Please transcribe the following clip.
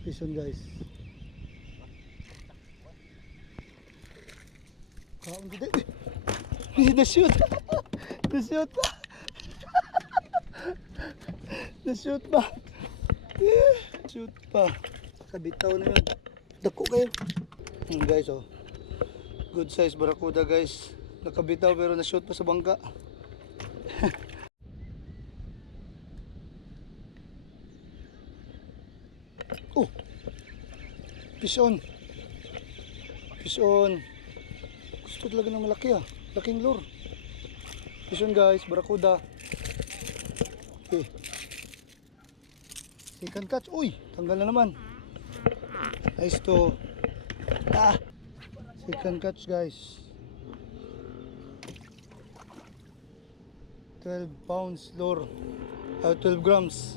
Listen guys. Kaon gid. Hindi na shoot. Na shoot pa. Na shoot pa. Shoot pa. Kabitaw na yun. Dako kayo. Guys oh. Good size barakuda guys. Nakabitaw pero na shoot pa sa bangka. Oh. Fish on. Fish on. Gusto talaga ng malaki ah. Laking lure. Fish on guys, barakuda. Okay. Second catch. Uy, tanggal na naman. Nice to. Ah. Second catch guys. 12 pounds lure. 12 grams.